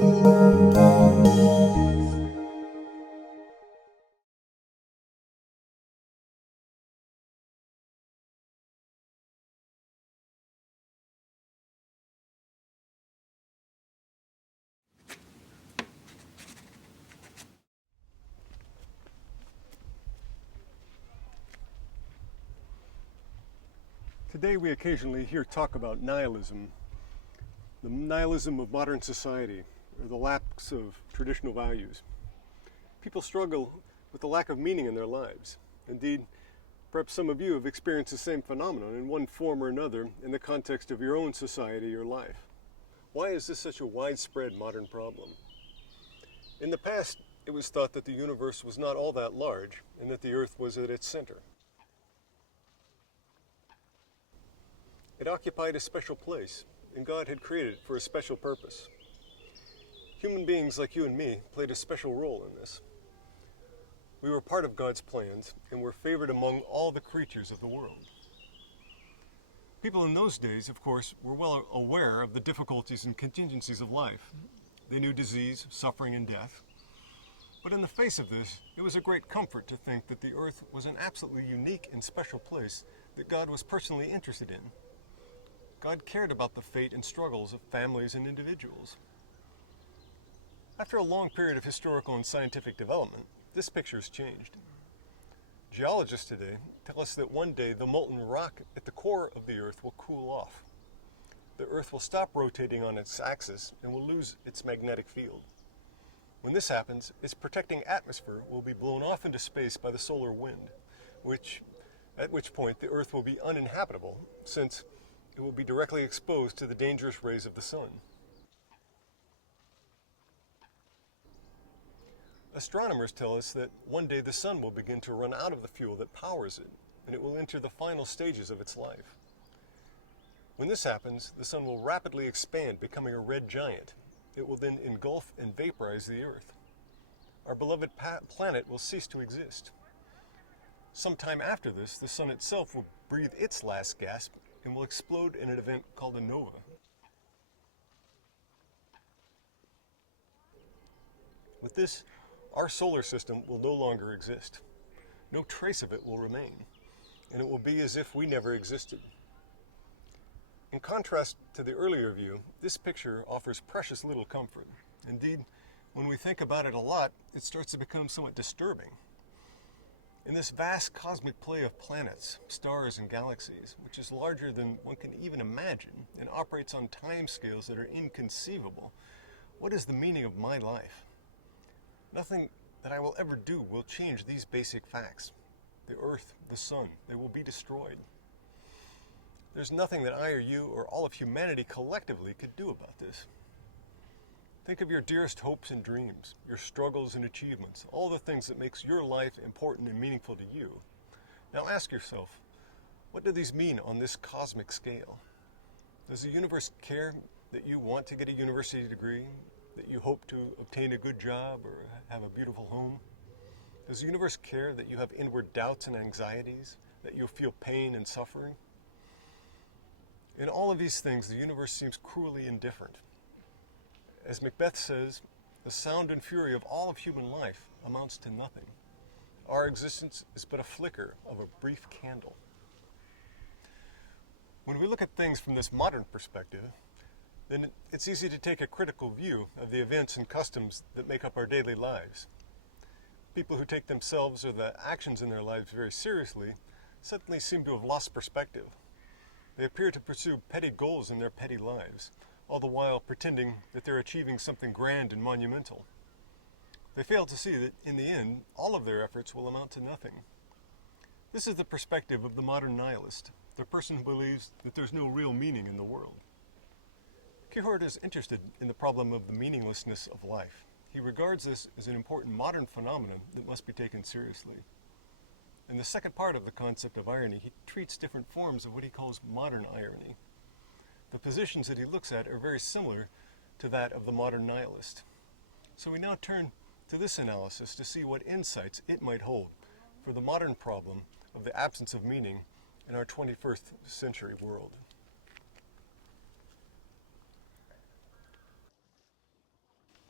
Today we occasionally hear talk about nihilism, the nihilism of modern society, or the lapse of traditional values. People struggle with the lack of meaning in their lives. Indeed, perhaps some of you have experienced the same phenomenon in one form or another in the context of your own society or life. Why is this such a widespread modern problem? In the past, it was thought that the universe was not all that large and that the Earth was at its center. It occupied a special place, and God had created it for a special purpose. Human beings like you and me played a special role in this. We were part of God's plans and were favored among all the creatures of the world. People in those days, of course, were well aware of the difficulties and contingencies of life. They knew disease, suffering, and death. But in the face of this, it was a great comfort to think that the Earth was an absolutely unique and special place that God was personally interested in. God cared about the fate and struggles of families and individuals. After a long period of historical and scientific development, this picture has changed. Geologists today tell us that one day the molten rock at the core of the Earth will cool off. The Earth will stop rotating on its axis and will lose its magnetic field. When this happens, its protecting atmosphere will be blown off into space by the solar wind, at which point the Earth will be uninhabitable, since it will be directly exposed to the dangerous rays of the sun. Astronomers tell us that one day the sun will begin to run out of the fuel that powers it, and it will enter the final stages of its life. When this happens, the sun will rapidly expand, becoming a red giant. It will then engulf and vaporize the Earth. Our beloved planet will cease to exist. Sometime after this, the sun itself will breathe its last gasp and will explode in an event called a nova. With this, our solar system will no longer exist. No trace of it will remain, and it will be as if we never existed. In contrast to the earlier view, this picture offers precious little comfort. Indeed, when we think about it a lot, it starts to become somewhat disturbing. In this vast cosmic play of planets, stars, and galaxies, which is larger than one can even imagine and operates on timescales that are inconceivable, what is the meaning of my life? Nothing that I will ever do will change these basic facts. The Earth, the sun, they will be destroyed. There's nothing that I or you or all of humanity collectively could do about this. Think of your dearest hopes and dreams, your struggles and achievements, all the things that makes your life important and meaningful to you. Now ask yourself, what do these mean on this cosmic scale? Does the universe care that you want to get a university degree, that you hope to obtain a good job or have a beautiful home? Does the universe care that you have inward doubts and anxieties, that you feel pain and suffering? In all of these things, the universe seems cruelly indifferent. As Macbeth says, the sound and fury of all of human life amounts to nothing. Our existence is but a flicker of a brief candle. When we look at things from this modern perspective, then it's easy to take a critical view of the events and customs that make up our daily lives. People who take themselves or the actions in their lives very seriously suddenly seem to have lost perspective. They appear to pursue petty goals in their petty lives, all the while pretending that they're achieving something grand and monumental. They fail to see that, in the end, all of their efforts will amount to nothing. This is the perspective of the modern nihilist, the person who believes that there's no real meaning in the world. Kierkegaard is interested in the problem of the meaninglessness of life. He regards this as an important modern phenomenon that must be taken seriously. In the second part of the concept of irony, he treats different forms of what he calls modern irony. The positions that he looks at are very similar to that of the modern nihilist. So we now turn to this analysis to see what insights it might hold for the modern problem of the absence of meaning in our 21st century world.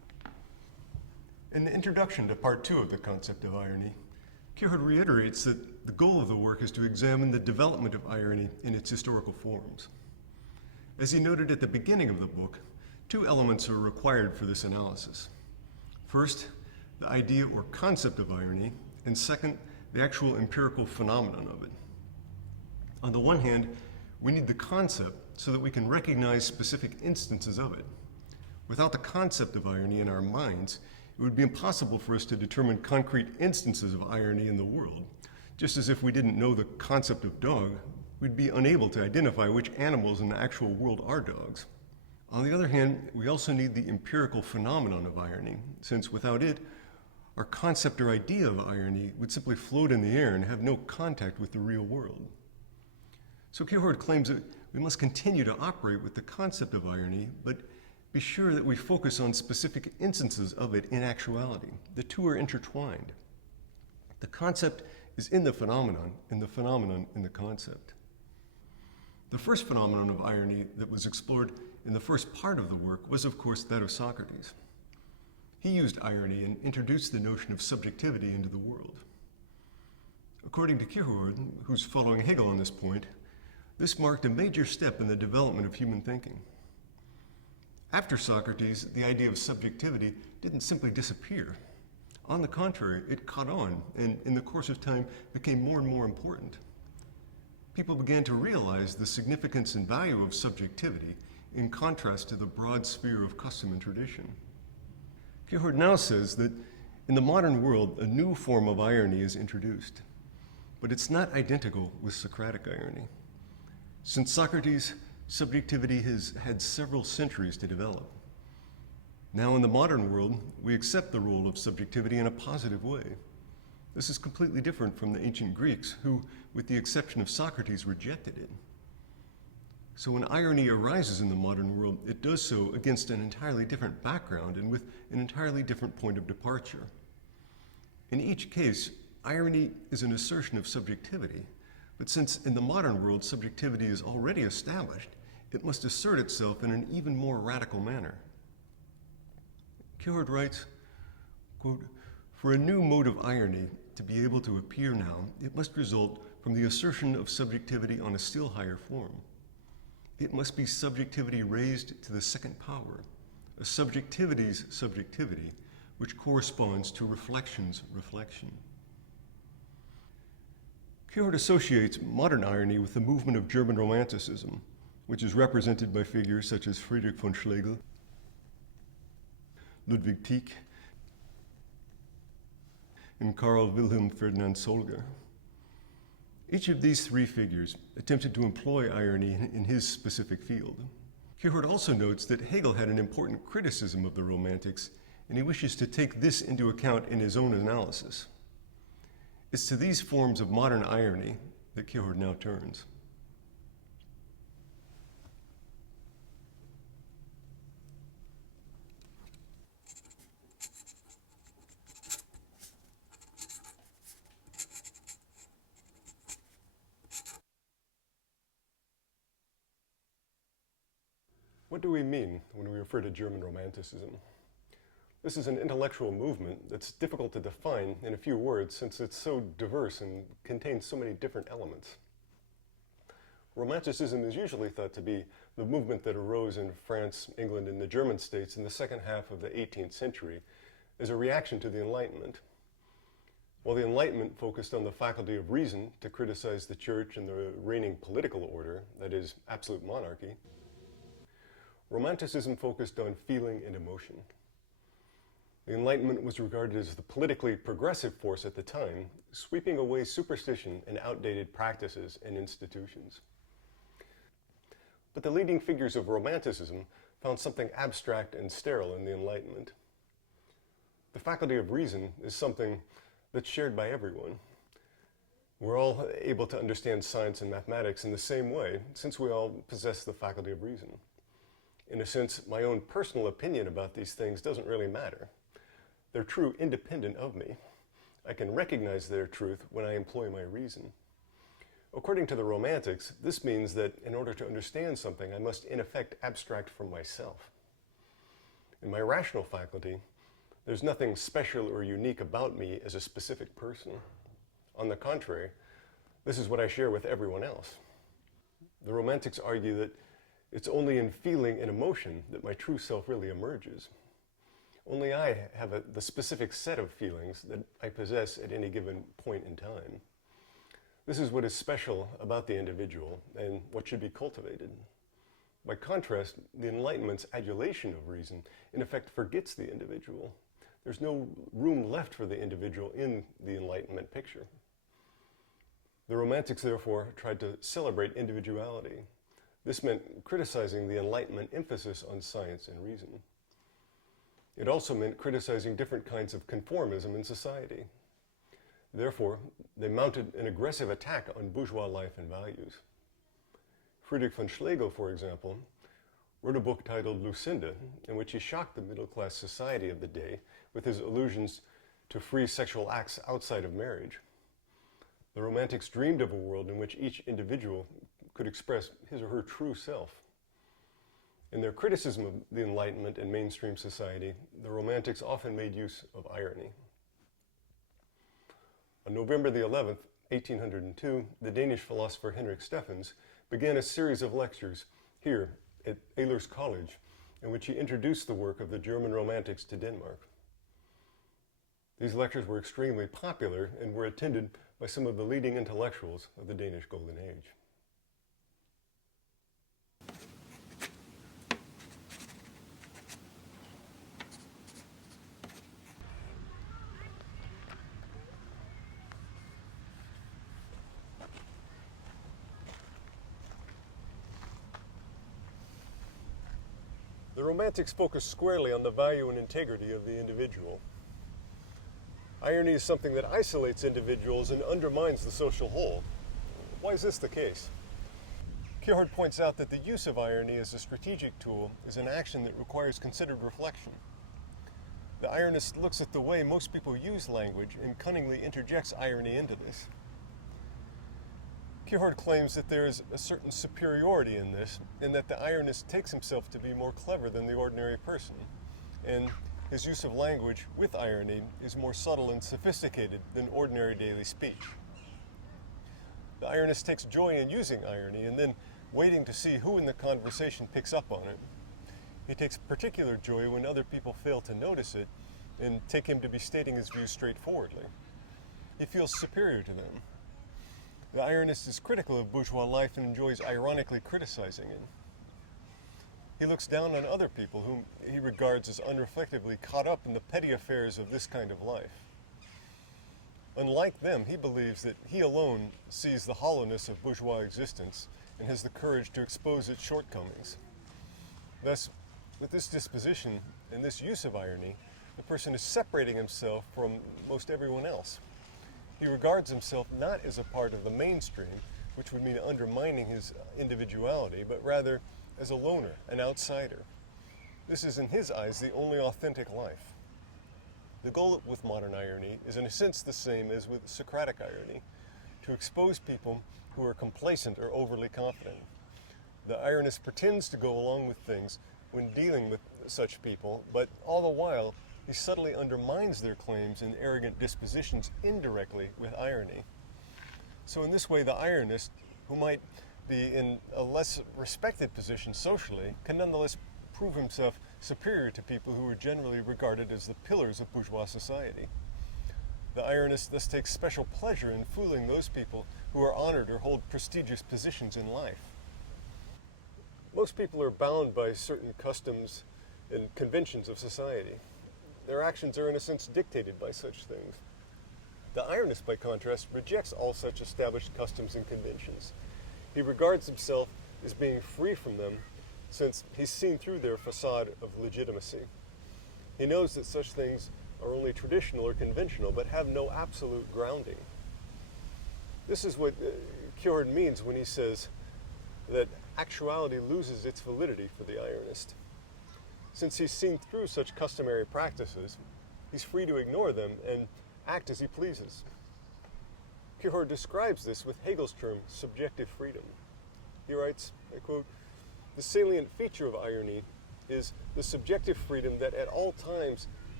In the introduction to part 2 of the concept of irony, Kierkegaard reiterates that the goal of the work is to examine the development of irony in its historical forms. As he noted at the beginning of the book, 2 elements are required for this analysis. First, the idea or concept of irony, and second, the actual empirical phenomenon of it. On the one hand, we need the concept so that we can recognize specific instances of it. Without the concept of irony in our minds, it would be impossible for us to determine concrete instances of irony in the world. Just as if we didn't know the concept of dog, we'd be unable to identify which animals in the actual world are dogs. On the other hand, we also need the empirical phenomenon of irony, since without it, our concept or idea of irony would simply float in the air and have no contact with the real world. So Kierkegaard claims that we must continue to operate with the concept of irony, but be sure that we focus on specific instances of it in actuality. The 2 are intertwined. The concept is in the phenomenon, and the phenomenon in the concept. The first phenomenon of irony that was explored in the first part of the work was, of course, that of Socrates. He used irony and introduced the notion of subjectivity into the world. According to Kierkegaard, who's following Hegel on this point, this marked a major step in the development of human thinking. After Socrates, the idea of subjectivity didn't simply disappear. On the contrary, it caught on and in the course of time became more and more important. People began to realize the significance and value of subjectivity in contrast to the broad sphere of custom and tradition. Kierkegaard now says that in the modern world, a new form of irony is introduced, but it's not identical with Socratic irony. Since Socrates, subjectivity has had several centuries to develop. Now in the modern world, we accept the role of subjectivity in a positive way. This is completely different from the ancient Greeks, who, with the exception of Socrates, rejected it. So when irony arises in the modern world, it does so against an entirely different background and with an entirely different point of departure. In each case, irony is an assertion of subjectivity, but since in the modern world subjectivity is already established, it must assert itself in an even more radical manner. Kierkegaard writes, quote, "For a new mode of irony to be able to appear now, it must result from the assertion of subjectivity on a still higher form. It must be subjectivity raised to the second power, a subjectivity's subjectivity, which corresponds to reflection's reflection." Kierkegaard associates modern irony with the movement of German Romanticism, which is represented by figures such as Friedrich von Schlegel, Ludwig Tieck, and Karl Wilhelm Ferdinand Solger. Each of these 3 figures attempted to employ irony in his specific field. Kierkegaard also notes that Hegel had an important criticism of the Romantics, and he wishes to take this into account in his own analysis. It's to these forms of modern irony that Kierkegaard now turns. What do we mean when we refer to German Romanticism? This is an intellectual movement that's difficult to define in a few words since it's so diverse and contains so many different elements. Romanticism is usually thought to be the movement that arose in France, England, and the German states in the second half of the 18th century as a reaction to the Enlightenment. While the Enlightenment focused on the faculty of reason to criticize the church and the reigning political order, that is, absolute monarchy, Romanticism focused on feeling and emotion. The Enlightenment was regarded as the politically progressive force at the time, sweeping away superstition and outdated practices and institutions. But the leading figures of Romanticism found something abstract and sterile in the Enlightenment. The faculty of reason is something that's shared by everyone. We're all able to understand science and mathematics in the same way, since we all possess the faculty of reason. In a sense, my own personal opinion about these things doesn't really matter. They're true independent of me. I can recognize their truth when I employ my reason. According to the Romantics, this means that in order to understand something, I must in effect abstract from myself. In my rational faculty, There's nothing special or unique about me as a specific person. On the contrary, this is what I share with everyone else. The Romantics argue that it's only in feeling and emotion that my true self really emerges. Only I have the specific set of feelings that I possess at any given point in time. This is what is special about the individual and what should be cultivated. By contrast, the Enlightenment's adulation of reason in effect forgets the individual. There's no room left for the individual in the Enlightenment picture. The Romantics, therefore, tried to celebrate individuality. This meant criticizing the Enlightenment emphasis on science and reason. It also meant criticizing different kinds of conformism in society. Therefore, they mounted an aggressive attack on bourgeois life and values. Friedrich von Schlegel, for example, wrote a book titled Lucinda, in which he shocked the middle-class society of the day with his allusions to free sexual acts outside of marriage. The Romantics dreamed of a world in which each individual could express his or her true self. In their criticism of the Enlightenment and mainstream society, the Romantics often made use of irony. On November the 11th, 1802, the Danish philosopher Henrik Steffens began a series of lectures here at Ehlers College, in which he introduced the work of the German Romantics to Denmark. These lectures were extremely popular and were attended by some of the leading intellectuals of the Danish Golden Age. The Romantics focused squarely on the value and integrity of the individual. Irony is something that isolates individuals and undermines the social whole. Why is this the case? Kierkegaard points out that the use of irony as a strategic tool is an action that requires considered reflection. The ironist looks at the way most people use language and cunningly interjects irony into this. Kierkegaard claims that there is a certain superiority in this, and that the ironist takes himself to be more clever than the ordinary person, and his use of language with irony is more subtle and sophisticated than ordinary daily speech. The ironist takes joy in using irony and then waiting to see who in the conversation picks up on it. He takes particular joy when other people fail to notice it and take him to be stating his views straightforwardly. He feels superior to them. The ironist is critical of bourgeois life and enjoys ironically criticizing it. He looks down on other people whom he regards as unreflectively caught up in the petty affairs of this kind of life. Unlike them, he believes that he alone sees the hollowness of bourgeois existence and has the courage to expose its shortcomings. Thus, with this disposition and this use of irony, the person is separating himself from most everyone else. He regards himself not as a part of the mainstream, which would mean undermining his individuality, but rather as a loner, an outsider. This is, in his eyes, the only authentic life. The goal with modern irony is in a sense the same as with Socratic irony, to expose people who are complacent or overly confident. The ironist pretends to go along with things when dealing with such people, but all the while, he subtly undermines their claims and arrogant dispositions indirectly with irony. So in this way, the ironist, who might be in a less respected position socially, can nonetheless prove himself superior to people who are generally regarded as the pillars of bourgeois society. The ironist thus takes special pleasure in fooling those people who are honored or hold prestigious positions in life. Most people are bound by certain customs and conventions of society. Their actions are in a sense dictated by such things. The ironist, by contrast, rejects all such established customs and conventions. He regards himself as being free from them, since he's seen through their facade of legitimacy. He knows that such things are only traditional or conventional, but have no absolute grounding. This is what Kierkegaard means when he says that actuality loses its validity for the ironist. Since he's seen through such customary practices, he's free to ignore them and act as he pleases. Kierkegaard describes this with Hegel's term, subjective freedom. He writes, I quote, "The salient feature of irony is the subjective freedom that at all times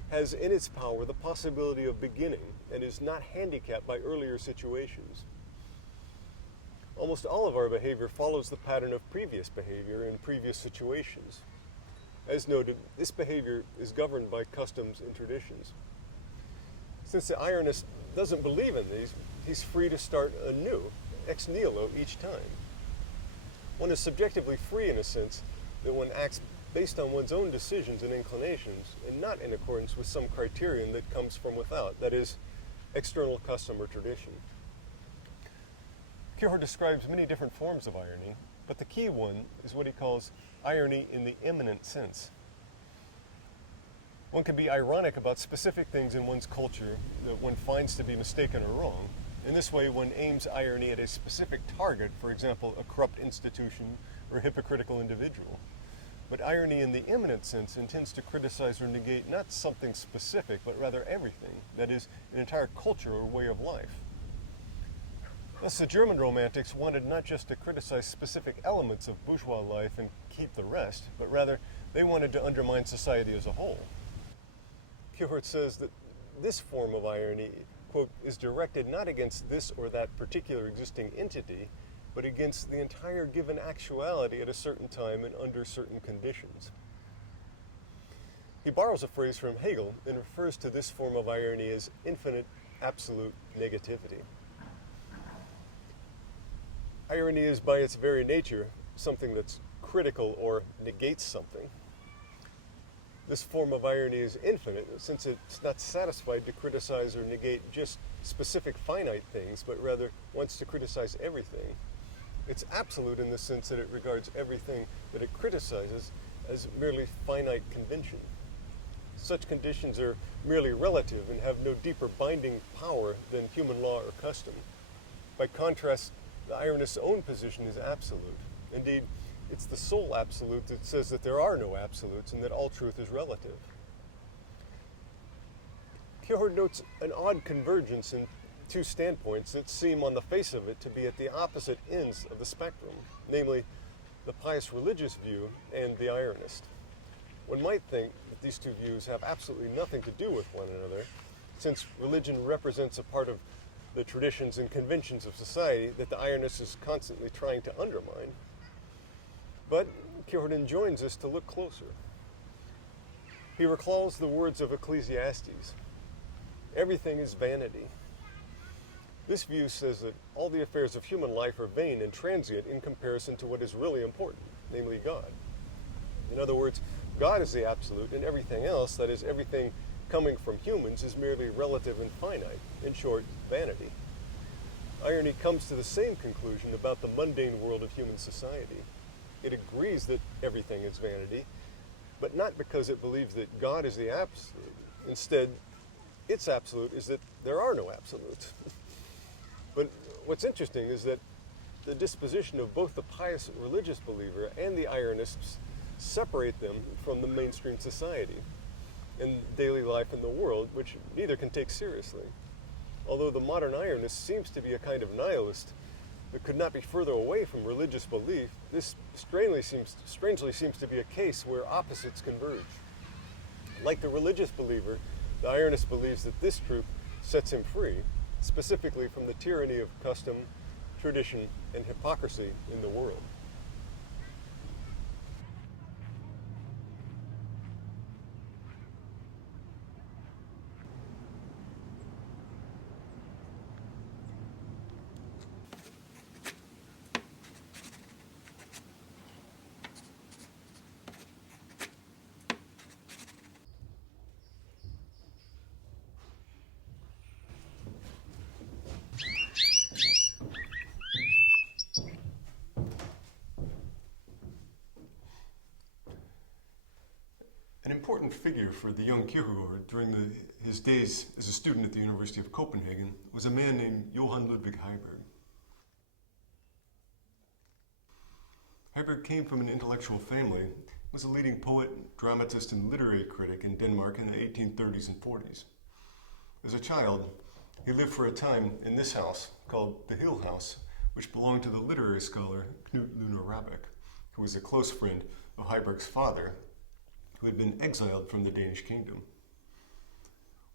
has in its power the possibility of beginning and is not handicapped by earlier situations. Almost all of our behavior follows the pattern of previous behavior in previous situations. As noted, this behavior is governed by customs and traditions. Since the ironist doesn't believe in these, he's free to start anew, ex nihilo, each time. One is subjectively free in a sense that one acts based on one's own decisions and inclinations and not in accordance with some criterion that comes from without, that is, external custom or tradition. Kierkegaard describes many different forms of irony, but the key one is what he calls irony in the immanent sense. One can be ironic about specific things in one's culture that one finds to be mistaken or wrong. In this way, one aims irony at a specific target, for example, a corrupt institution or a hypocritical individual. But irony in the immanent sense intends to criticize or negate not something specific, but rather everything, that is, an entire culture or way of life. Thus, the German Romantics wanted not just to criticize specific elements of bourgeois life and keep the rest, but rather they wanted to undermine society as a whole. Kierkegaard says that this form of irony, quote, is directed not against this or that particular existing entity, but against the entire given actuality at a certain time and under certain conditions. He borrows a phrase from Hegel and refers to this form of irony as infinite absolute negativity. Irony is by its very nature something that's critical or negates something. This form of irony is infinite since it's not satisfied to criticize or negate just specific finite things, but rather wants to criticize everything. It's absolute in the sense that it regards everything that it criticizes as merely finite convention. Such conditions are merely relative and have no deeper binding power than human law or custom. By contrast, the ironist's own position is absolute. Indeed, it's the sole absolute that says that there are no absolutes and that all truth is relative. Kierkegaard notes an odd convergence in two standpoints that seem on the face of it to be at the opposite ends of the spectrum, namely the pious religious view and the ironist. One might think that these two views have absolutely nothing to do with one another, since religion represents a part of the traditions and conventions of society that the ironist is constantly trying to undermine. But Kierkegaard enjoins us to look closer. He recalls the words of Ecclesiastes, "Everything is vanity." This view says that all the affairs of human life are vain and transient in comparison to what is really important, namely God. In other words, God is the absolute, and everything else, that is, everything coming from humans, is merely relative and finite. In short, vanity. Irony comes to the same conclusion about the mundane world of human society. It agrees that everything is vanity, but not because it believes that God is the absolute. Instead, its absolute is that there are no absolutes. But what's interesting is that the disposition of both the pious religious believer and the ironists separate them from the mainstream society and daily life in the world, which neither can take seriously. Although the modern ironist seems to be a kind of nihilist that could not be further away from religious belief, this strangely seems to be a case where opposites converge. Like the religious believer, the ironist believes that this truth sets him free, specifically from the tyranny of custom, tradition, and hypocrisy in the world. An important figure for the young Kierkegaard during his days as a student at the University of Copenhagen was a man named Johann Ludwig Heiberg. Heiberg came from an intellectual family, was a leading poet, dramatist, and literary critic in Denmark in the 1830s and 40s. As a child, he lived for a time in this house called the Hill House, which belonged to the literary scholar Knud Lune Rabeck, who was a close friend of Heiberg's father, who had been exiled from the Danish kingdom.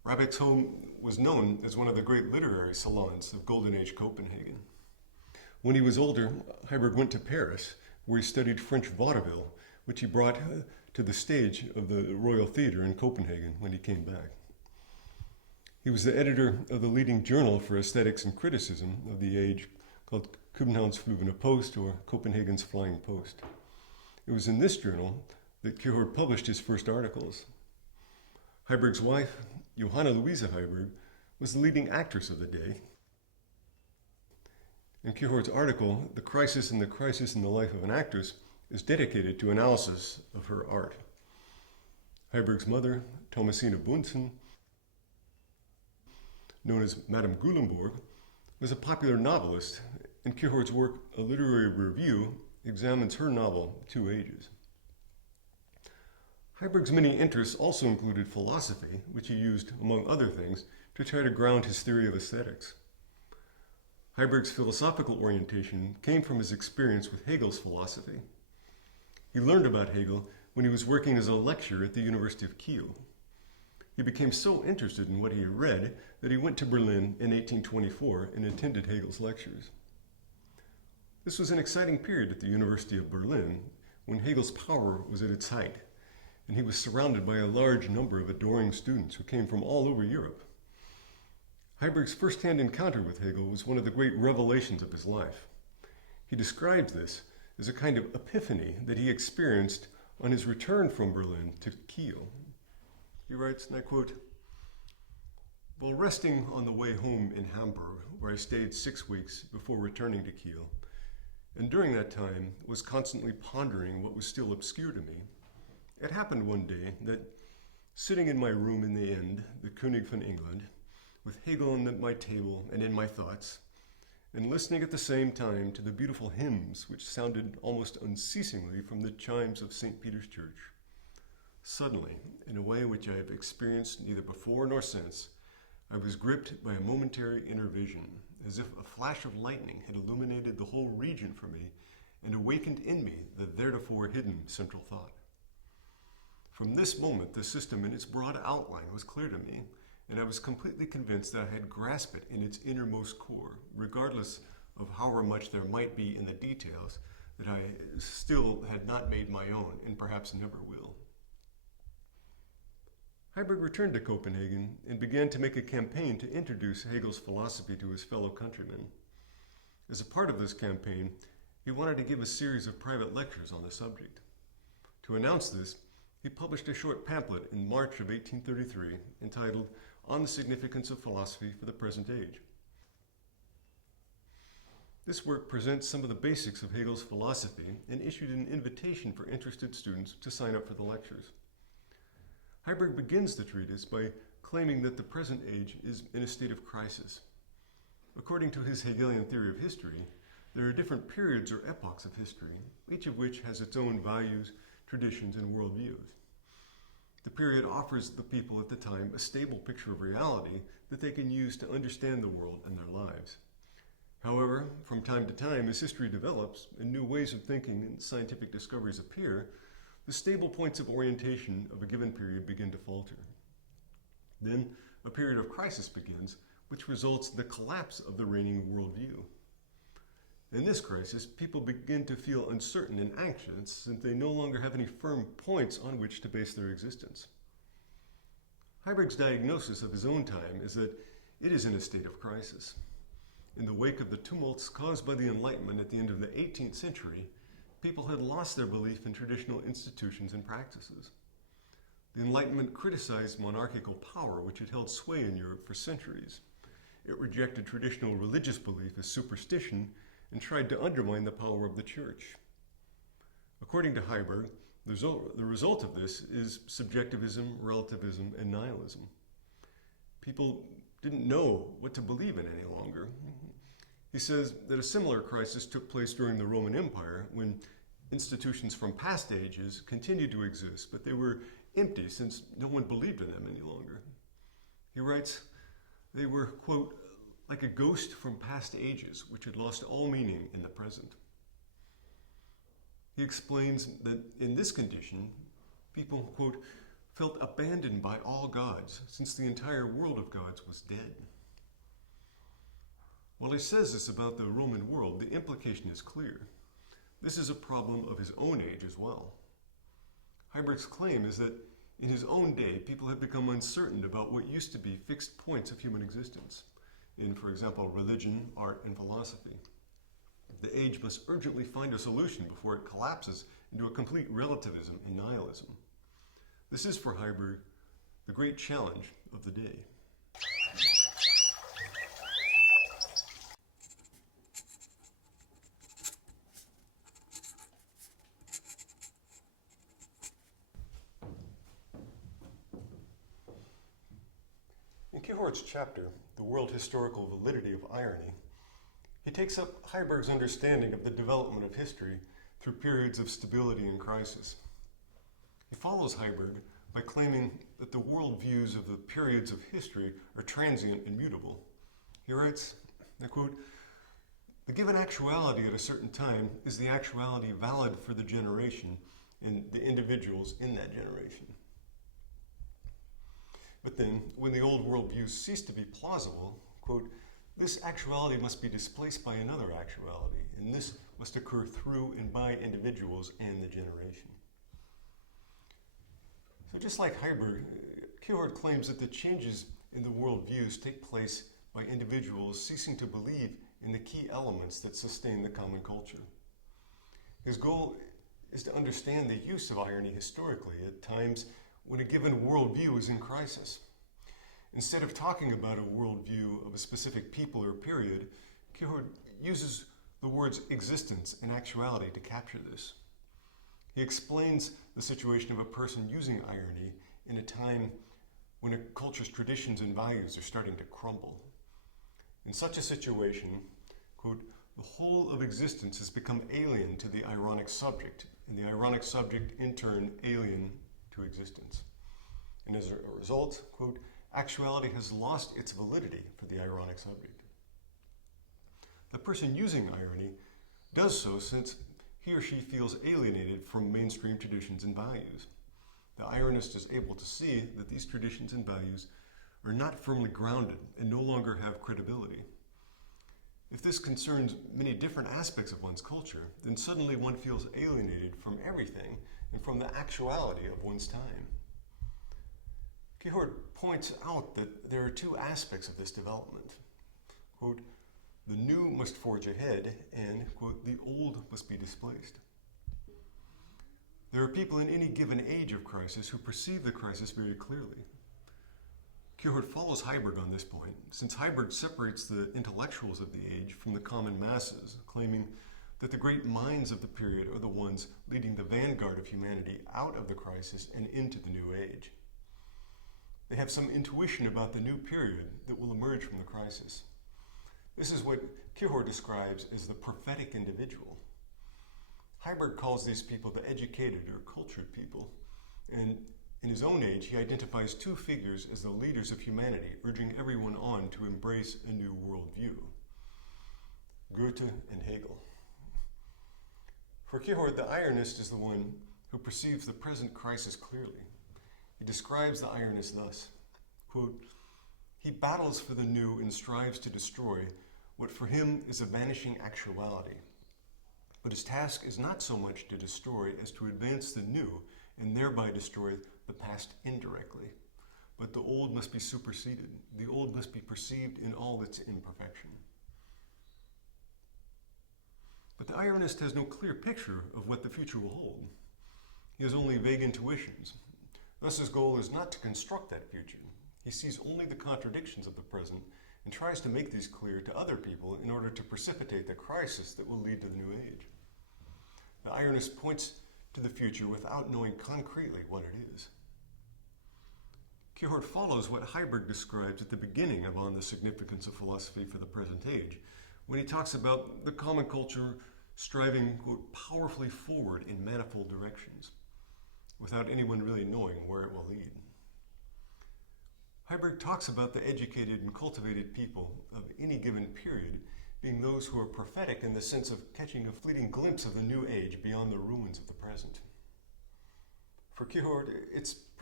Rybak's home was known as one of the great literary salons of Golden Age Copenhagen. When he was older, Heiberg went to Paris, where he studied French vaudeville, which he brought to the stage of the Royal Theatre in Copenhagen when he came back. He was the editor of the leading journal for aesthetics and criticism of the age called Københavns Flyvende Post, or Copenhagen's Flying Post. It was in this journal that Kierkegaard published his first articles. Heiberg's wife, Johanna Louisa Heiberg, was the leading actress of the day. And Kierkegaard's article, The Crisis in the Life of an Actress, is dedicated to analysis of her art. Heiberg's mother, Thomasina Bunsen, known as Madame Gullenborg, was a popular novelist, and Kierkegaard's work, A Literary Review, examines her novel, Two Ages. Heiberg's many interests also included philosophy, which he used, among other things, to try to ground his theory of aesthetics. Heiberg's philosophical orientation came from his experience with Hegel's philosophy. He learned about Hegel when he was working as a lecturer at the University of Kiel. He became so interested in what he had read that he went to Berlin in 1824 and attended Hegel's lectures. This was an exciting period at the University of Berlin when Hegel's power was at its height, and he was surrounded by a large number of adoring students who came from all over Europe. Heiberg's first-hand encounter with Hegel was one of the great revelations of his life. He describes this as a kind of epiphany that he experienced on his return from Berlin to Kiel. He writes, and I quote, "While resting on the way home in Hamburg, where I stayed 6 weeks before returning to Kiel, and during that time was constantly pondering what was still obscure to me, it happened one day that, sitting in my room in the Inn, the König von England, with Hegel on my table and in my thoughts, and listening at the same time to the beautiful hymns which sounded almost unceasingly from the chimes of St. Peter's Church, suddenly, in a way which I have experienced neither before nor since, I was gripped by a momentary inner vision, as if a flash of lightning had illuminated the whole region for me and awakened in me the theretofore hidden central thought. From this moment, the system in its broad outline was clear to me, and I was completely convinced that I had grasped it in its innermost core, regardless of however much there might be in the details that I still had not made my own and perhaps never will." Heiberg returned to Copenhagen and began to make a campaign to introduce Hegel's philosophy to his fellow countrymen. As a part of this campaign, he wanted to give a series of private lectures on the subject. To announce this, he published a short pamphlet in March of 1833 entitled On the Significance of Philosophy for the Present Age. This work presents some of the basics of Hegel's philosophy and issued an invitation for interested students to sign up for the lectures. Heiberg begins the treatise by claiming that the present age is in a state of crisis. According to his Hegelian theory of history, there are different periods or epochs of history, each of which has its own values, traditions, and worldviews. The period offers the people at the time a stable picture of reality that they can use to understand the world and their lives. However, from time to time, as history develops and new ways of thinking and scientific discoveries appear, the stable points of orientation of a given period begin to falter. Then, a period of crisis begins, which results in the collapse of the reigning worldview. In this crisis, people begin to feel uncertain and anxious since they no longer have any firm points on which to base their existence. Heiberg's diagnosis of his own time is that it is in a state of crisis. In the wake of the tumults caused by the Enlightenment at the end of the 18th century, people had lost their belief in traditional institutions and practices. The Enlightenment criticized monarchical power, which had held sway in Europe for centuries. It rejected traditional religious belief as superstition and tried to undermine the power of the church. According to Heiberg, the result of this is subjectivism, relativism, and nihilism. People didn't know what to believe in any longer. He says that a similar crisis took place during the Roman Empire when institutions from past ages continued to exist, but they were empty since no one believed in them any longer. He writes, they were, quote, like a ghost from past ages, which had lost all meaning in the present. He explains that in this condition, people, quote, felt abandoned by all gods, since the entire world of gods was dead. While he says this about the Roman world, the implication is clear. This is a problem of his own age as well. Heiberg's claim is that in his own day, people have become uncertain about what used to be fixed points of human existence, in, for example, religion, art, and philosophy. The age must urgently find a solution before it collapses into a complete relativism and nihilism. This is, for Heiberg, the great challenge of the day. In Kierkegaard's chapter, The World Historical Validity of Irony, he takes up Heiberg's understanding of the development of history through periods of stability and crisis. He follows Heiberg by claiming that the worldviews of the periods of history are transient and mutable. He writes, I quote, "The given actuality at a certain time is the actuality valid for the generation and the individuals in that generation. But then, when the old worldviews cease to be plausible, quote, this actuality must be displaced by another actuality, and this must occur through and by individuals and the generation." So just like Heiberg, Kierkegaard claims that the changes in the worldviews take place by individuals ceasing to believe in the key elements that sustain the common culture. His goal is to understand the use of irony historically at times when a given worldview is in crisis. Instead of talking about a worldview of a specific people or period, Kierkegaard uses the words existence and actuality to capture this. He explains the situation of a person using irony in a time when a culture's traditions and values are starting to crumble. In such a situation, quote, the whole of existence has become alien to the ironic subject, and the ironic subject in turn alien to existence. And as a result, quote, actuality has lost its validity for the ironic subject. The person using irony does so since he or she feels alienated from mainstream traditions and values. The ironist is able to see that these traditions and values are not firmly grounded and no longer have credibility. If this concerns many different aspects of one's culture, then suddenly one feels alienated from everything and from the actuality of one's time. Kierkegaard points out that there are two aspects of this development. Quote, the new must forge ahead, and, quote, the old must be displaced. There are people in any given age of crisis who perceive the crisis very clearly. Kierkegaard follows Heiberg on this point, since Heiberg separates the intellectuals of the age from the common masses, claiming that the great minds of the period are the ones leading the vanguard of humanity out of the crisis and into the new age. They have some intuition about the new period that will emerge from the crisis. This is what Kierkegaard describes as the prophetic individual. Heiberg calls these people the educated or cultured people, and in his own age he identifies two figures as the leaders of humanity, urging everyone on to embrace a new worldview, Goethe and Hegel. For Kierkegaard, the ironist is the one who perceives the present crisis clearly. He describes the ironist thus, quote, he battles for the new and strives to destroy what for him is a vanishing actuality. But his task is not so much to destroy as to advance the new and thereby destroy the past indirectly. But the old must be superseded. The old must be perceived in all its imperfection. But the ironist has no clear picture of what the future will hold. He has only vague intuitions. Thus his goal is not to construct that future. He sees only the contradictions of the present and tries to make these clear to other people in order to precipitate the crisis that will lead to the new age. The ironist points to the future without knowing concretely what it is. Kierkegaard follows what Heiberg describes at the beginning of On the Significance of Philosophy for the Present Age, when he talks about the common culture striving, quote, powerfully forward in manifold directions, without anyone really knowing where it will lead. Heiberg talks about the educated and cultivated people of any given period being those who are prophetic in the sense of catching a fleeting glimpse of the new age beyond the ruins of the present. For Kierkegaard, it's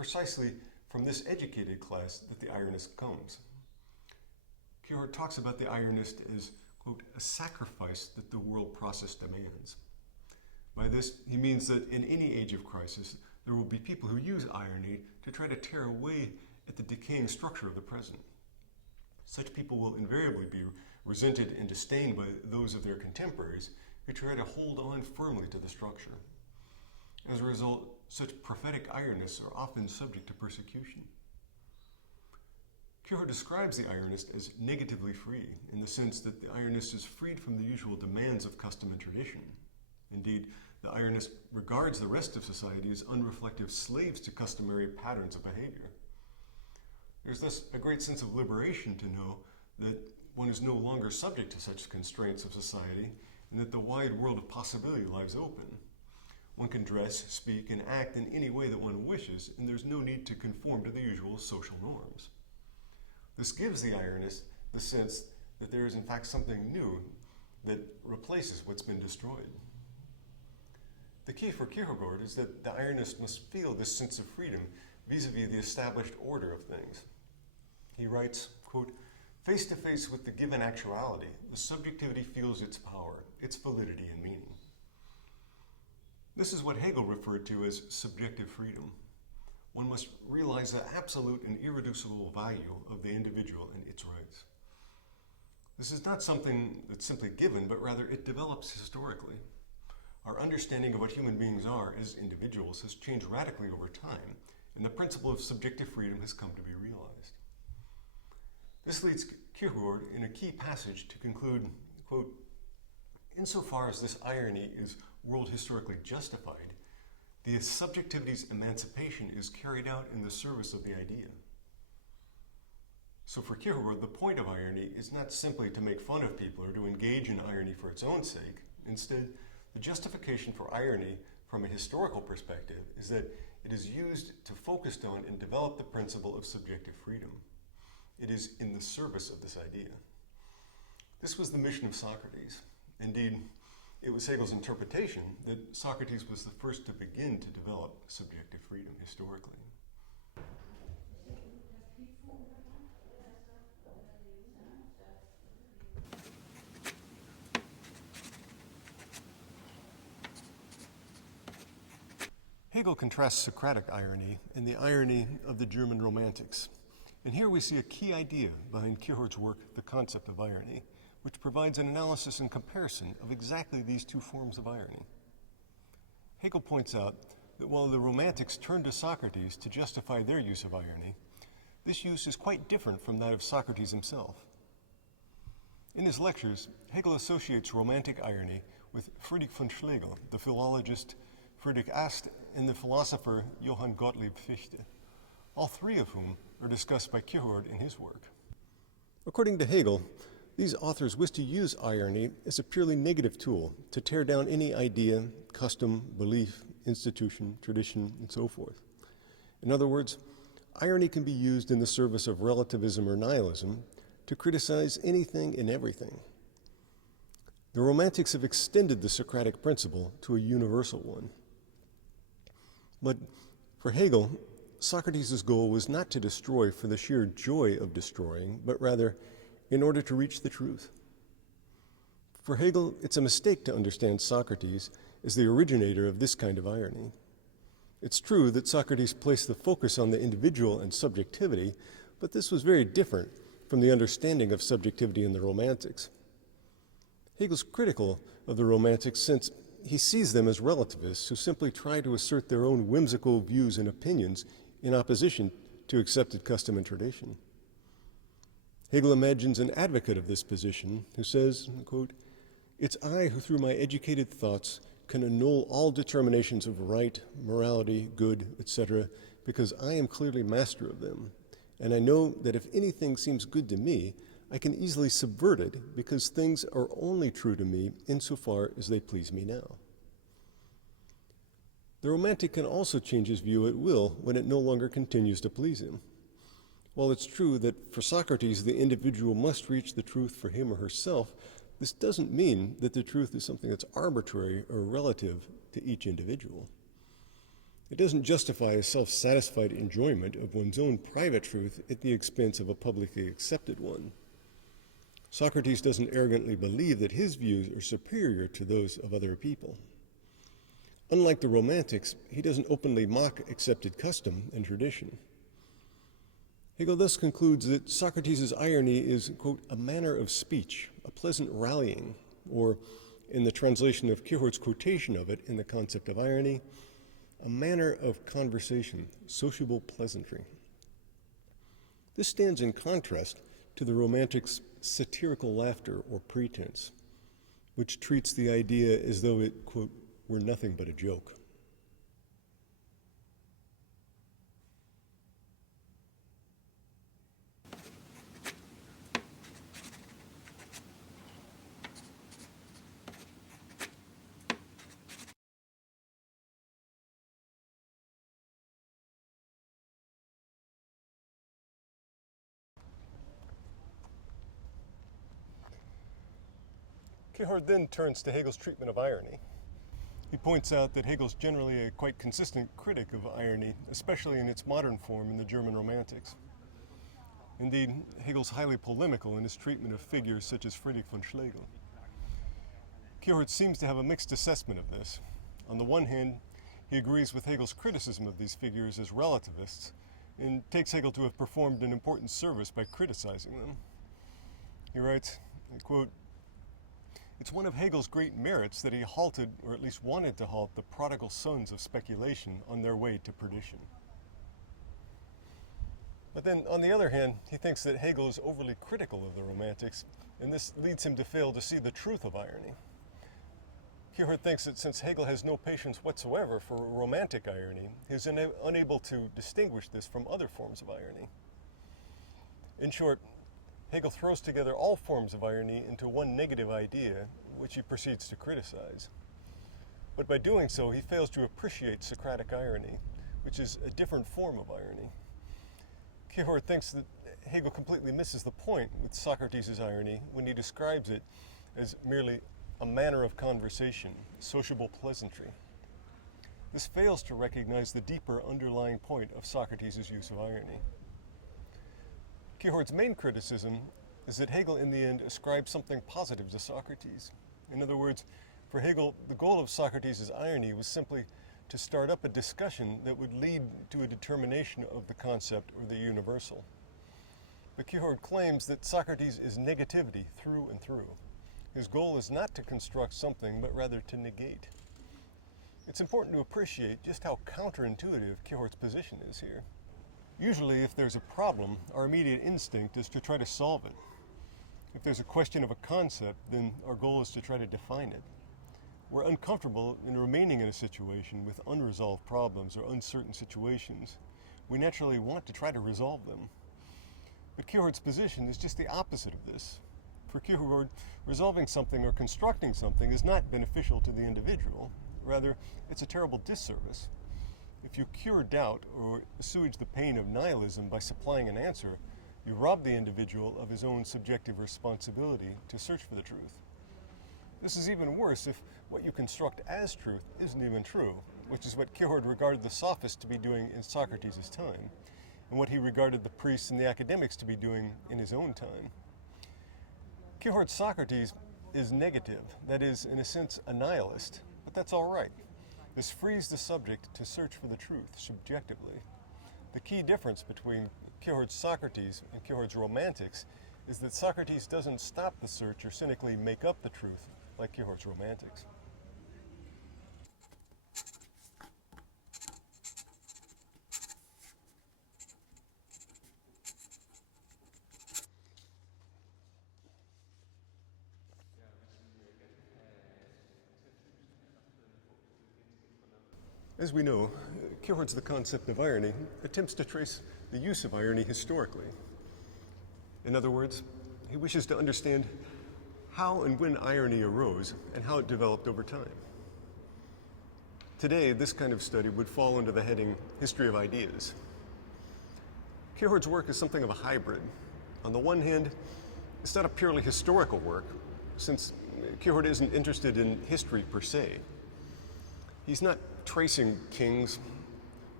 precisely from this educated class that the ironist comes. Kierkegaard talks about the ironist as, quote, a sacrifice that the world process demands. By this, he means that in any age of crisis, there will be people who use irony to try to tear away at the decaying structure of the present. Such people will invariably be resented and disdained by those of their contemporaries who try to hold on firmly to the structure. As a result, such prophetic ironists are often subject to persecution. Kierkegaard describes the ironist as negatively free, in the sense that the ironist is freed from the usual demands of custom and tradition. Indeed, the ironist regards the rest of society as unreflective slaves to customary patterns of behavior. There's thus a great sense of liberation to know that one is no longer subject to such constraints of society, and that the wide world of possibility lies open. One can dress, speak, and act in any way that one wishes, and there's no need to conform to the usual social norms. This gives the ironist the sense that there is in fact something new that replaces what's been destroyed. The key for Kierkegaard is that the ironist must feel this sense of freedom vis-a-vis the established order of things. He writes, quote, face to face with the given actuality, the subjectivity feels its power, its validity and meaning. This is what Hegel referred to as subjective freedom. One must realize the absolute and irreducible value of the individual and its rights. This is not something that's simply given, but rather it develops historically. Our understanding of what human beings are as individuals has changed radically over time, and the principle of subjective freedom has come to be realized. This leads Kierkegaard in a key passage to conclude, quote, insofar as this irony is world historically justified, the subjectivity's emancipation is carried out in the service of the idea. So for Kierkegaard, the point of irony is not simply to make fun of people or to engage in irony for its own sake. Instead, the justification for irony from a historical perspective is that it is used to focus on and develop the principle of subjective freedom. It is in the service of this idea. This was the mission of Socrates. Indeed, it was Hegel's interpretation that Socrates was the first to begin to develop subjective freedom historically. Hegel contrasts Socratic irony and the irony of the German Romantics. And here we see a key idea behind Kierkegaard's work, The Concept of Irony, which provides an analysis and comparison of exactly these two forms of irony. Hegel points out that while the Romantics turned to Socrates to justify their use of irony, this use is quite different from that of Socrates himself. In his lectures, Hegel associates romantic irony with Friedrich von Schlegel, the philologist Friedrich Ast, and the philosopher Johann Gottlieb Fichte, all three of whom are discussed by Kierkegaard in his work. According to Hegel, these authors wish to use irony as a purely negative tool to tear down any idea, custom, belief, institution, tradition, and so forth. In other words, irony can be used in the service of relativism or nihilism to criticize anything and everything. The Romantics have extended the Socratic principle to a universal one. But for Hegel, Socrates' goal was not to destroy for the sheer joy of destroying, but rather in order to reach the truth. For Hegel, it's a mistake to understand Socrates as the originator of this kind of irony. It's true that Socrates placed the focus on the individual and subjectivity, but this was very different from the understanding of subjectivity in the Romantics. Hegel's critical of the Romantics since he sees them as relativists who simply try to assert their own whimsical views and opinions in opposition to accepted custom and tradition. Hegel imagines an advocate of this position who says, quote, it's I who through my educated thoughts can annul all determinations of right, morality, good, etc., because I am clearly master of them, and I know that if anything seems good to me, I can easily subvert it because things are only true to me insofar as they please me now. The romantic can also change his view at will when it no longer continues to please him. While it's true that for Socrates the individual must reach the truth for him or herself, this doesn't mean that the truth is something that's arbitrary or relative to each individual. It doesn't justify a self-satisfied enjoyment of one's own private truth at the expense of a publicly accepted one. Socrates doesn't arrogantly believe that his views are superior to those of other people. Unlike the Romantics, he doesn't openly mock accepted custom and tradition. Hegel thus concludes that Socrates' irony is, quote, a manner of speech, a pleasant rallying, or, in the translation of Kierkegaard's quotation of it in the concept of irony, a manner of conversation, sociable pleasantry. This stands in contrast to the Romantics' satirical laughter or pretense, which treats the idea as though it, quote, were nothing but a joke. Kierkegaard then turns to Hegel's treatment of irony. He points out that Hegel's generally a quite consistent critic of irony, especially in its modern form in the German Romantics. Indeed, Hegel's highly polemical in his treatment of figures such as Friedrich von Schlegel. Kierkegaard seems to have a mixed assessment of this. On the one hand, he agrees with Hegel's criticism of these figures as relativists and takes Hegel to have performed an important service by criticizing them. He writes, quote, "It's one of Hegel's great merits that he halted, or at least wanted to halt, the prodigal sons of speculation on their way to perdition." But then, on the other hand, he thinks that Hegel is overly critical of the Romantics, and this leads him to fail to see the truth of irony. Kierkegaard thinks that since Hegel has no patience whatsoever for romantic irony, he is unable to distinguish this from other forms of irony. In short, Hegel throws together all forms of irony into one negative idea, which he proceeds to criticize. But by doing so, he fails to appreciate Socratic irony, which is a different form of irony. Kierkegaard thinks that Hegel completely misses the point with Socrates' irony when he describes it as merely a manner of conversation, sociable pleasantry. This fails to recognize the deeper underlying point of Socrates' use of irony. Kierkegaard's main criticism is that Hegel in the end ascribes something positive to Socrates. In other words, for Hegel, the goal of Socrates' irony was simply to start up a discussion that would lead to a determination of the concept or the universal. But Kierkegaard claims that Socrates is negativity through and through. His goal is not to construct something, but rather to negate. It's important to appreciate just how counterintuitive Kierkegaard's position is here. Usually, if there's a problem, our immediate instinct is to try to solve it. If there's a question of a concept, then our goal is to try to define it. We're uncomfortable in remaining in a situation with unresolved problems or uncertain situations. We naturally want to try to resolve them. But Kierkegaard's position is just the opposite of this. For Kierkegaard, resolving something or constructing something is not beneficial to the individual. Rather, it's a terrible disservice. If you cure doubt or assuage the pain of nihilism by supplying an answer, you rob the individual of his own subjective responsibility to search for the truth. This is even worse if what you construct as truth isn't even true, which is what Kierkegaard regarded the sophists to be doing in Socrates' time, and what he regarded the priests and the academics to be doing in his own time. Kierkegaard's Socrates is negative, that is, in a sense, a nihilist, but that's all right. This frees the subject to search for the truth subjectively. The key difference between Kierkegaard's Socrates and Kierkegaard's Romantics is that Socrates doesn't stop the search or cynically make up the truth like Kierkegaard's Romantics. As we know, Kierkegaard's The Concept of Irony attempts to trace the use of irony historically. In other words, he wishes to understand how and when irony arose and how it developed over time. Today, this kind of study would fall under the heading History of Ideas. Kierkegaard's work is something of a hybrid. On the one hand, it's not a purely historical work, since Kierkegaard isn't interested in history per se. He's not tracing kings,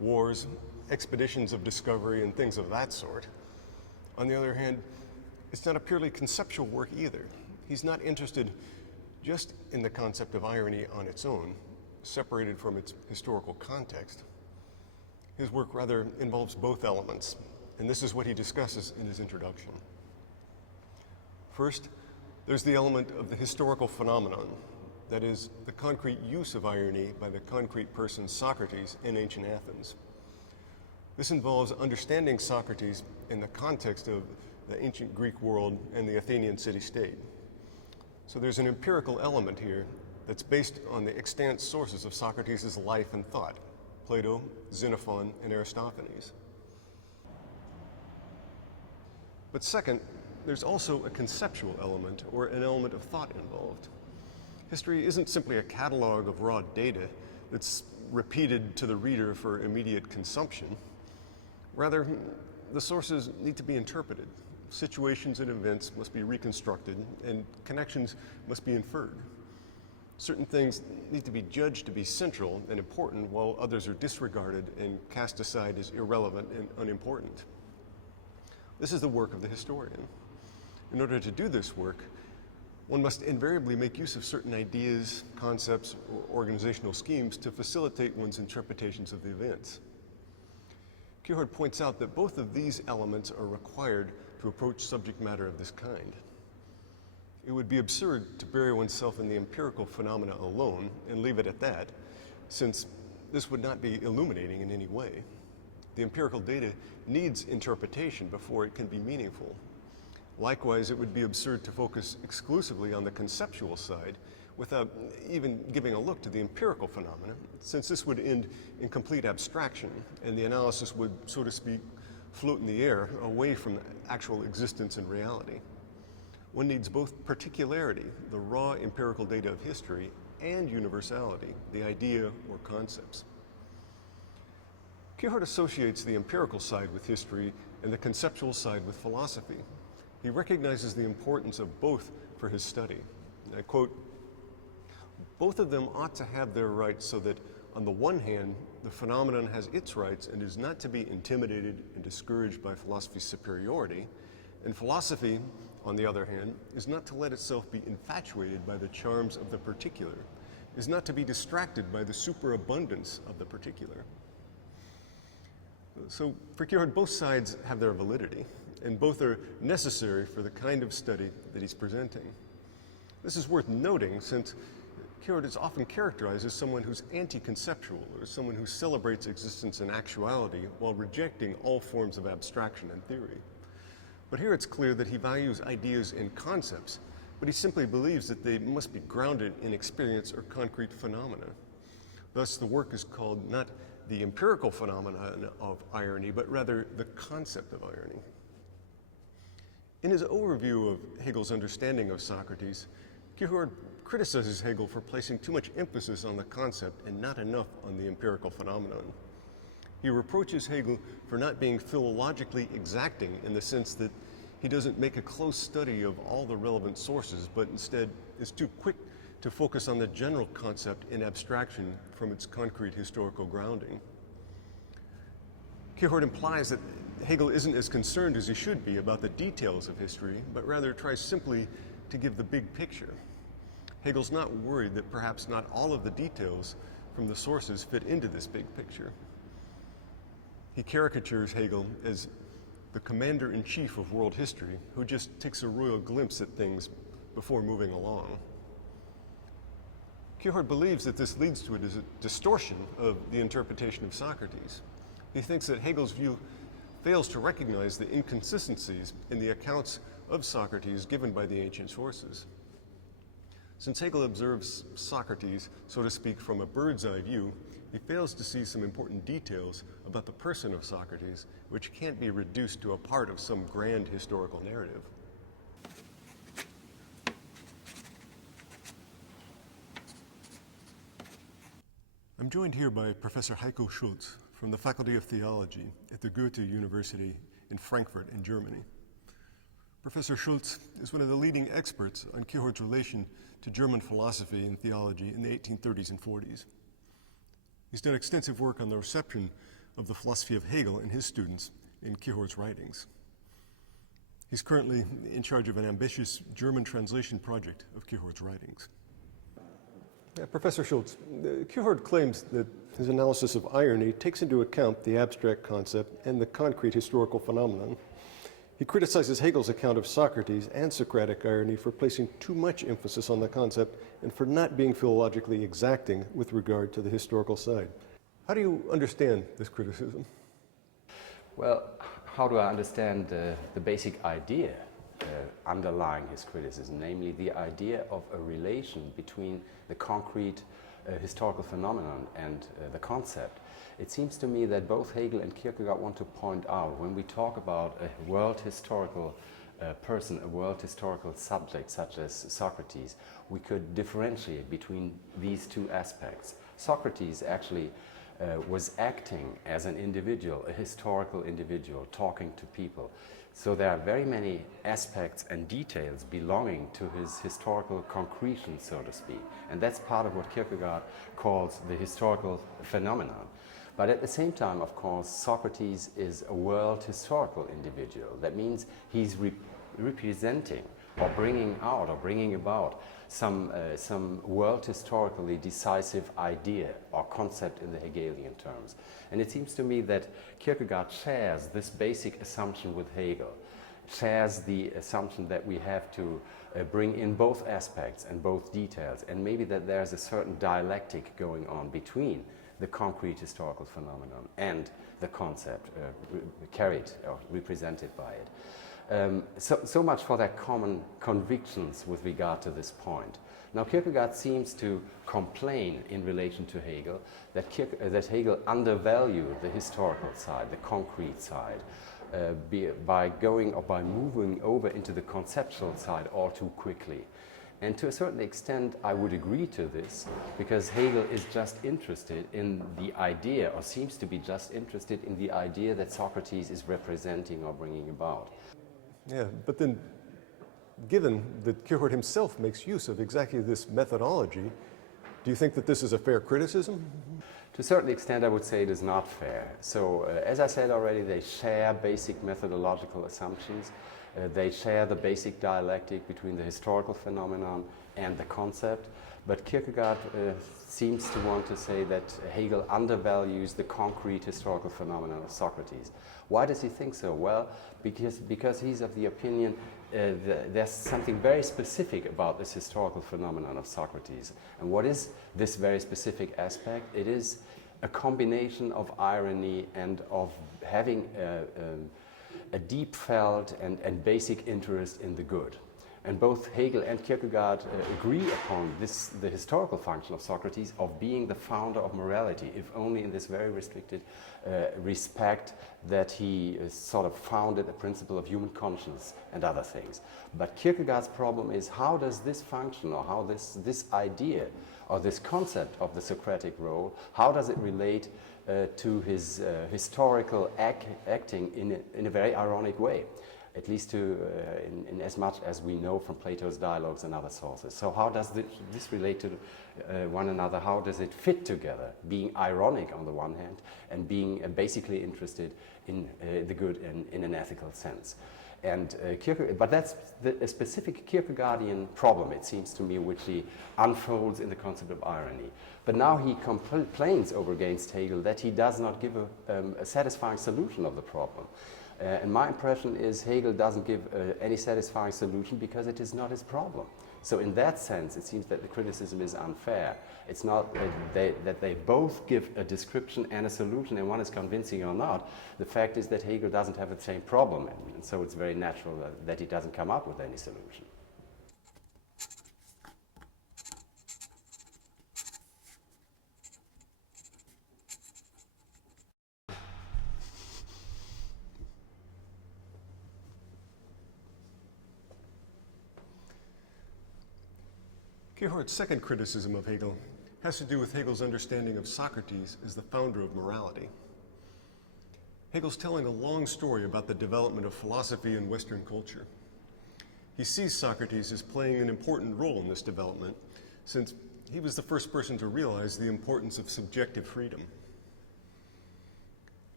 wars, expeditions of discovery, and things of that sort. On the other hand, it's not a purely conceptual work either. He's not interested just in the concept of irony on its own, separated from its historical context. His work rather involves both elements, and this is what he discusses in his introduction. First, there's the element of the historical phenomenon, that is, the concrete use of irony by the concrete person Socrates in ancient Athens. This involves understanding Socrates in the context of the ancient Greek world and the Athenian city-state. So there's an empirical element here that's based on the extant sources of Socrates' life and thought, Plato, Xenophon, and Aristophanes. But second, there's also a conceptual element, or an element of thought involved. History isn't simply a catalog of raw data that's repeated to the reader for immediate consumption. Rather, the sources need to be interpreted. Situations and events must be reconstructed, and connections must be inferred. Certain things need to be judged to be central and important, while others are disregarded and cast aside as irrelevant and unimportant. This is the work of the historian. In order to do this work, one must invariably make use of certain ideas, concepts, or organizational schemes to facilitate one's interpretations of the events. Kierkegaard points out that both of these elements are required to approach subject matter of this kind. It would be absurd to bury oneself in the empirical phenomena alone and leave it at that, since this would not be illuminating in any way. The empirical data needs interpretation before it can be meaningful. Likewise, it would be absurd to focus exclusively on the conceptual side without even giving a look to the empirical phenomena, since this would end in complete abstraction, and the analysis would, so to speak, float in the air away from actual existence and reality. One needs both particularity, the raw empirical data of history, and universality, the idea or concepts. Kierkegaard associates the empirical side with history and the conceptual side with philosophy. He recognizes the importance of both for his study. And I quote, "Both of them ought to have their rights so that, on the one hand, the phenomenon has its rights and is not to be intimidated and discouraged by philosophy's superiority, and philosophy, on the other hand, is not to let itself be infatuated by the charms of the particular, is not to be distracted by the superabundance of the particular." So for Kierkegaard, both sides have their validity, and both are necessary for the kind of study that he's presenting. This is worth noting, since Kierkegaard is often characterized as someone who's anti-conceptual, or someone who celebrates existence and actuality while rejecting all forms of abstraction and theory. But here it's clear that he values ideas and concepts, but he simply believes that they must be grounded in experience or concrete phenomena. Thus, the work is called not the empirical phenomenon of irony, but rather the concept of irony. In his overview of Hegel's understanding of Socrates, Kierkegaard criticizes Hegel for placing too much emphasis on the concept and not enough on the empirical phenomenon. He reproaches Hegel for not being philologically exacting in the sense that he doesn't make a close study of all the relevant sources, but instead is too quick to focus on the general concept in abstraction from its concrete historical grounding. Kierkegaard implies that Hegel isn't as concerned as he should be about the details of history, but rather tries simply to give the big picture. Hegel's not worried that perhaps not all of the details from the sources fit into this big picture. He caricatures Hegel as the commander-in-chief of world history who just takes a royal glimpse at things before moving along. Kierkegaard believes that this leads to a distortion of the interpretation of Socrates. He thinks that Hegel's view fails to recognize the inconsistencies in the accounts of Socrates given by the ancient sources. Since Hegel observes Socrates, so to speak, from a bird's eye view, he fails to see some important details about the person of Socrates, which can't be reduced to a part of some grand historical narrative. I'm joined here by Professor Heiko Schulz from the Faculty of Theology at the Goethe University in Frankfurt in Germany. Professor Schulz is one of the leading experts on Kierkegaard's relation to German philosophy and theology in the 1830s and 40s. He's done extensive work on the reception of the philosophy of Hegel and his students in Kierkegaard's writings. He's currently in charge of an ambitious German translation project of Kierkegaard's writings. Professor Schultz, Kierkegaard claims that his analysis of irony takes into account the abstract concept and the concrete historical phenomenon. He criticizes Hegel's account of Socrates and Socratic irony for placing too much emphasis on the concept and for not being philologically exacting with regard to the historical side. How do you understand this criticism? Well, how do I understand the basic idea underlying his criticism, namely the idea of a relation between the concrete historical phenomenon and the concept? It seems to me that both Hegel and Kierkegaard want to point out, when we talk about a world historical person, a world historical subject such as Socrates, we could differentiate between these two aspects. Socrates actually was acting as an individual, a historical individual, talking to people. So there are very many aspects and details belonging to his historical concretion, so to speak. And that's part of what Kierkegaard calls the historical phenomenon. But at the same time, of course, Socrates is a world historical individual. That means he's representing or bringing out or bringing about some world historically decisive idea or concept in the Hegelian terms. And it seems to me that Kierkegaard shares this basic assumption with Hegel, shares the assumption that we have to bring in both aspects and both details, and maybe that there's a certain dialectic going on between the concrete historical phenomenon and the concept carried or represented by it. So much for their common convictions with regard to this point. Now, Kierkegaard seems to complain in relation to Hegel that Hegel undervalued the historical side, the concrete side, by going or by moving over into the conceptual side all too quickly. And to a certain extent, I would agree to this, because Hegel is just interested in the idea, or seems to be just interested in the idea that Socrates is representing or bringing about. Yeah, but then, given that Kierkegaard himself makes use of exactly this methodology, do you think that this is a fair criticism? To a certain extent, I would say it is not fair. So, as I said already, they share basic methodological assumptions. They share the basic dialectic between the historical phenomenon and the concept. But Kierkegaard seems to want to say that Hegel undervalues the concrete historical phenomenon of Socrates. Why does he think so? Well, because he's of the opinion there's something very specific about this historical phenomenon of Socrates. And what is this very specific aspect? It is a combination of irony and of having a deep felt and basic interest in the good. And both Hegel and Kierkegaard agree upon the historical function of Socrates of being the founder of morality, if only in this very restricted respect that he sort of founded the principle of human conscience and other things. But Kierkegaard's problem is, how does this function, or how this idea or this concept of the Socratic role, how does it relate to his historical acting in a very ironic way? At least in as much as we know from Plato's dialogues and other sources. So how does this relate to one another? How does it fit together, being ironic on the one hand and being basically interested in the good in an ethical sense? And but that's a specific Kierkegaardian problem, it seems to me, which he unfolds in the concept of irony. But now he complains over against Hegel that he does not give a satisfying solution of the problem. And my impression is Hegel doesn't give any satisfying solution because it is not his problem. So in that sense, it seems that the criticism is unfair. It's not that they both give a description and a solution, and one is convincing or not. The fact is that Hegel doesn't have the same problem, and so it's very natural that he doesn't come up with any solution. Kierkegaard's second criticism of Hegel has to do with Hegel's understanding of Socrates as the founder of morality. Hegel's telling a long story about the development of philosophy in Western culture. He sees Socrates as playing an important role in this development, since he was the first person to realize the importance of subjective freedom.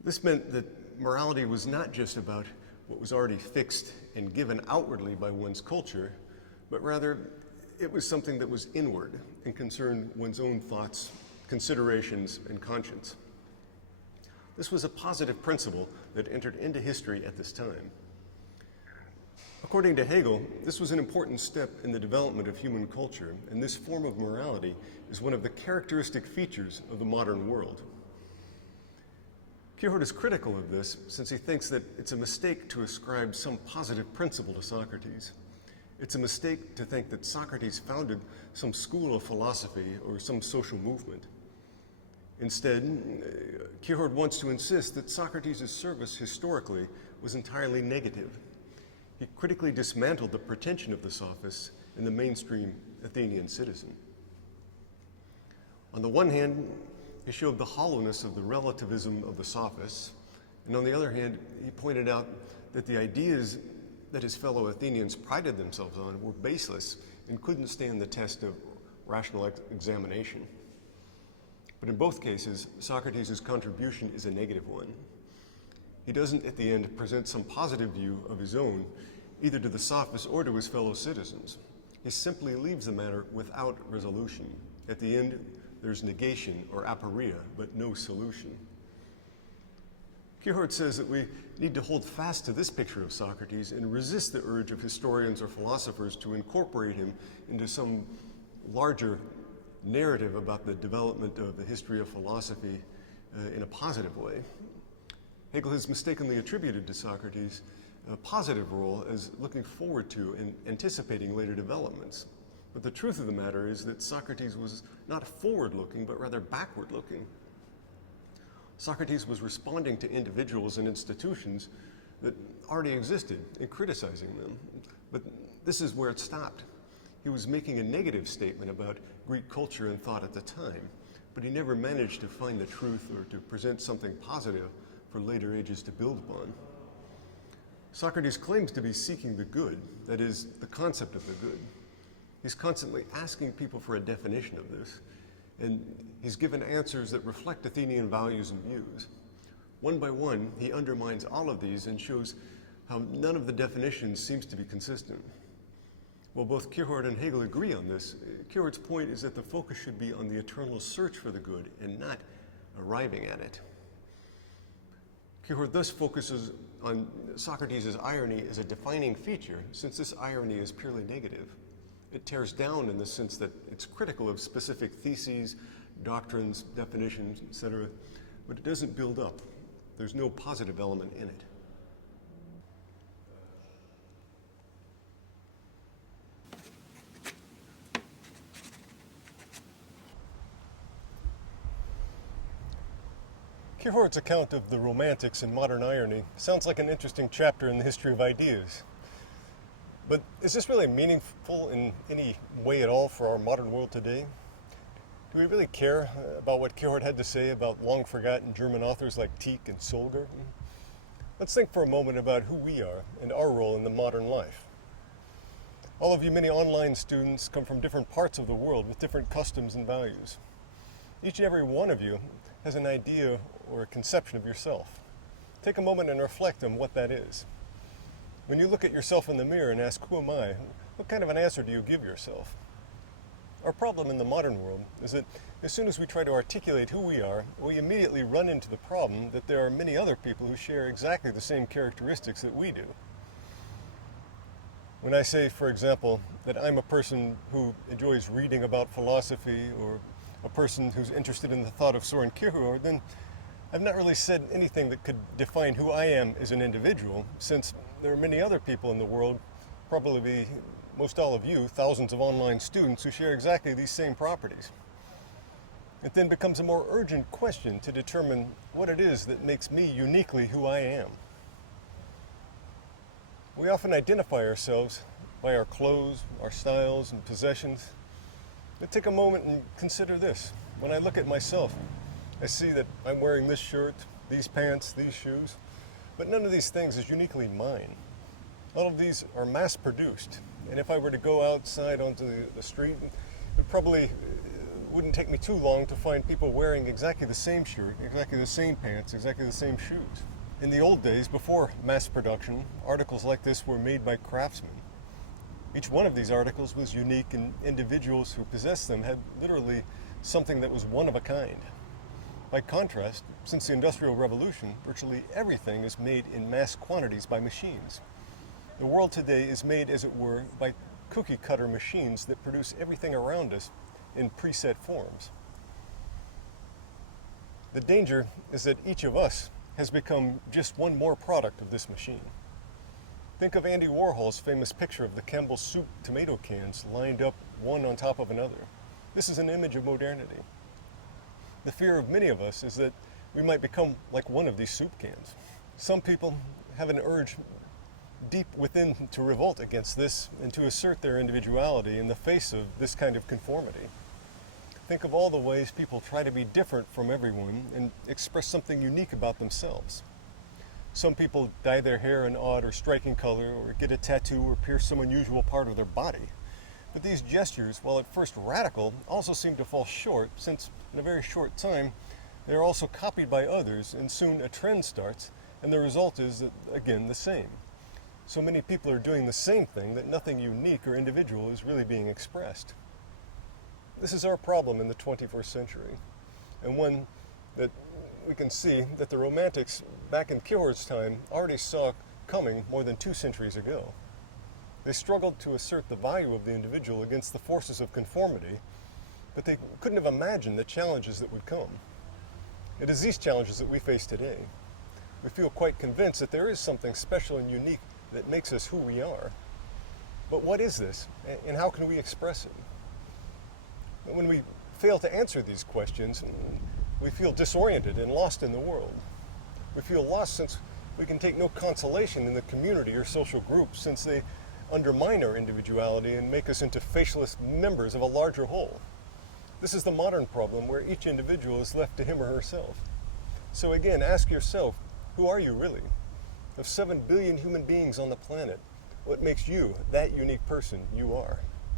This meant that morality was not just about what was already fixed and given outwardly by one's culture, but rather it was something that was inward and concerned one's own thoughts, considerations, and conscience. This was a positive principle that entered into history at this time. According to Hegel, this was an important step in the development of human culture, and this form of morality is one of the characteristic features of the modern world. Kierkegaard is critical of this since he thinks that it's a mistake to ascribe some positive principle to Socrates. It's a mistake to think that Socrates founded some school of philosophy or some social movement. Instead, Kierkegaard wants to insist that Socrates' service historically was entirely negative. He critically dismantled the pretension of the sophists in the mainstream Athenian citizen. On the one hand, he showed the hollowness of the relativism of the sophists, and on the other hand, he pointed out that the ideas that his fellow Athenians prided themselves on were baseless and couldn't stand the test of rational examination. But in both cases, Socrates' contribution is a negative one. He doesn't, at the end, present some positive view of his own, either to the sophists or to his fellow citizens. He simply leaves the matter without resolution. At the end, there's negation or aporia, but no solution. Kierkegaard says that we need to hold fast to this picture of Socrates and resist the urge of historians or philosophers to incorporate him into some larger narrative about the development of the history of philosophy in a positive way. Hegel has mistakenly attributed to Socrates a positive role as looking forward to and anticipating later developments. But the truth of the matter is that Socrates was not forward-looking, but rather backward-looking. Socrates was responding to individuals and institutions that already existed and criticizing them. But this is where it stopped. He was making a negative statement about Greek culture and thought at the time, but he never managed to find the truth or to present something positive for later ages to build upon. Socrates claims to be seeking the good, that is, the concept of the good. He's constantly asking people for a definition of this, and he's given answers that reflect Athenian values and views. One by one, he undermines all of these and shows how none of the definitions seems to be consistent. While both Kierkegaard and Hegel agree on this, Kierkegaard's point is that the focus should be on the eternal search for the good and not arriving at it. Kierkegaard thus focuses on Socrates' irony as a defining feature, since this irony is purely negative. It tears down in the sense that it's critical of specific theses, doctrines, definitions, etc., but it doesn't build up. There's no positive element in it. Kierkegaard's account of the Romantics and modern irony sounds like an interesting chapter in the history of ideas. But is this really meaningful in any way at all for our modern world today? Do we really care about what Kierkegaard had to say about long-forgotten German authors like Tieck and Solger? Let's think for a moment about who we are and our role in the modern life. All of you many online students come from different parts of the world with different customs and values. Each and every one of you has an idea or a conception of yourself. Take a moment and reflect on what that is. When you look at yourself in the mirror and ask, who am I? What kind of an answer do you give yourself? Our problem in the modern world is that as soon as we try to articulate who we are, we immediately run into the problem that there are many other people who share exactly the same characteristics that we do. When I say, for example, that I'm a person who enjoys reading about philosophy or a person who's interested in the thought of Soren Kierkegaard, then I've not really said anything that could define who I am as an individual, since there are many other people in the world, probably most all of you, thousands of online students who share exactly these same properties. It then becomes a more urgent question to determine what it is that makes me uniquely who I am. We often identify ourselves by our clothes, our styles, and possessions. But take a moment and consider this. When I look at myself, I see that I'm wearing this shirt, these pants, these shoes, but none of these things is uniquely mine. All of these are mass-produced, and if I were to go outside onto the street, it would probably wouldn't take me too long to find people wearing exactly the same shirt, exactly the same pants, exactly the same shoes. In the old days, before mass production, articles like this were made by craftsmen. Each one of these articles was unique, and individuals who possessed them had literally something that was one of a kind. By contrast, since the Industrial Revolution, virtually everything is made in mass quantities by machines. The world today is made, as it were, by cookie cutter machines that produce everything around us in preset forms. The danger is that each of us has become just one more product of this machine. Think of Andy Warhol's famous picture of the Campbell's soup tomato cans lined up one on top of another. This is an image of modernity. The fear of many of us is that we might become like one of these soup cans. Some people have an urge deep within to revolt against this and to assert their individuality in the face of this kind of conformity. Think of all the ways people try to be different from everyone and express something unique about themselves. Some people dye their hair an odd or striking color, or get a tattoo or pierce some unusual part of their body. But these gestures, while at first radical, also seem to fall short, since in a very short time they are also copied by others, and soon a trend starts, and the result is, again, the same. So many people are doing the same thing that nothing unique or individual is really being expressed. This is our problem in the 21st century, and one that we can see that the Romantics back in Kierkegaard's time already saw coming more than 2 centuries ago. They struggled to assert the value of the individual against the forces of conformity, but they couldn't have imagined the challenges that would come. It is these challenges that we face today. We feel quite convinced that there is something special and unique that makes us who we are. But what is this, and how can we express it? When we fail to answer these questions, we feel disoriented and lost in the world. We feel lost since we can take no consolation in the community or social group, since they undermine our individuality and make us into facialist members of a larger whole. This is the modern problem, where each individual is left to him or herself. So again, ask yourself, who are you really? Of 7 billion human beings on the planet, what makes you that unique person you are?